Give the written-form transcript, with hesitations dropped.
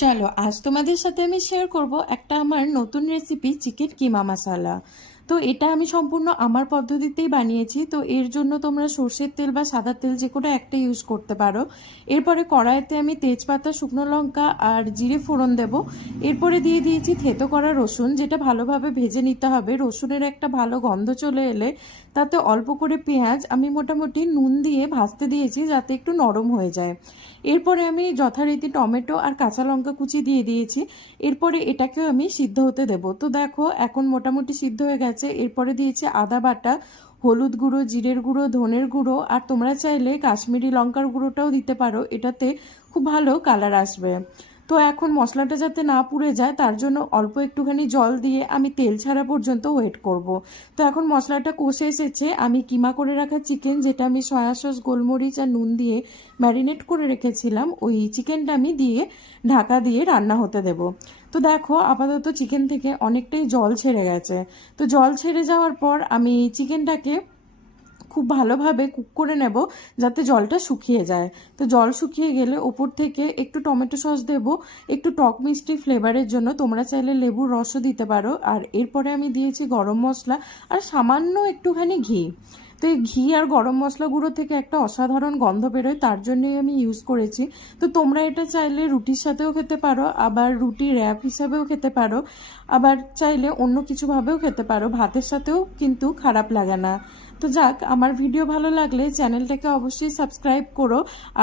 চলো আজ তোমাদের সাথে আমি শেয়ার করব একটা আমার নতুন রেসিপি চিকেন কিমা মশালা। তো এটা আমি সম্পূর্ণ আমার পদ্ধতিতেই বানিয়েছি। তো এর জন্য তোমরা সর্ষের তেল বা সাদা তেল যে কোনো একটা ইউজ করতে পারো। এরপরে কড়াইতে আমি তেজপাতা, শুকনো লঙ্কা আর জিরে ফোড়ন দেব। এরপরে দিয়ে দিয়েছি থেতো করা রসুন, যেটা ভালোভাবে ভেজে নিতে হবে। রসুনের একটা ভালো গন্ধ চলে এলে তাতে অল্প করে পেঁয়াজ আমি মোটামুটি নুন দিয়ে ভাজতে দিয়েছি যাতে একটু নরম হয়ে যায়। এরপরে আমি যথারীতি টমেটো আর কাঁচা লঙ্কা কুচি দিয়ে দিয়েছি। এরপরে এটাকেও আমি সিদ্ধ হতে দেব। তো দেখো এখন মোটামুটি সিদ্ধ হয়ে গেছে। এরপরে দিয়েছি আদা বাটা, হলুদ গুঁড়ো, জিরের গুঁড়ো, ধনের গুঁড়ো, আর তোমরা চাইলে কাশ্মীরি লঙ্কার গুঁড়োটাও দিতে পারো, এটাতে খুব ভালো কালার আসবে। তো এখন মশলাটা যাতে না পুড়ে যায় তার জন্য অল্প একটুখানি জল দিয়ে আমি তেল ছাড়া পর্যন্ত ওয়েট করব। তো এখন মশলাটা কষে এসেছে, আমি কিমা করে রাখা চিকেন, যেটা আমি সয়া সস, গোলমরিচ আর নুন দিয়ে ম্যারিনেট করে রেখেছিলাম, ওই চিকেনটা আমি দিয়ে ঢাকা দিয়ে রান্না হতে দেব। তো দেখো আপাতত চিকেন থেকে অনেকটাই জল ছেড়ে গেছে। তো জল ছেড়ে যাওয়ার পর আমি চিকেনটাকে খুব ভালোভাবে কুক করে নেব যাতে জলটা শুকিয়ে যায়। তো জল শুকিয়ে গেলে ওপর থেকে একটু টমেটো সস দেব, একটু টক মিষ্টি ফ্লেভারের জন্য। তোমরা চাইলে লেবুর রসও দিতে পারো। আর এরপরে আমি দিয়েছি গরম মশলা আর সামান্য একটুখানি ঘি। তো এই ঘি আর গরম মশলা গুঁড়ো থেকে একটা অসাধারণ গন্ধ বেরোয়, তার জন্যই আমি ইউজ করেছি। তো তোমরা এটা চাইলে রুটির সাথেও খেতে পারো, আবার রুটি র্যাপ হিসাবেও খেতে পারো, আবার চাইলে অন্য কিছুভাবেও খেতে পারো, ভাতের সাথেও কিন্তু খারাপ লাগে না। তো যাক, আমার ভিডিও ভালো লাগলে চ্যানেলটাকে অবশ্যই সাবস্ক্রাইব করো। আর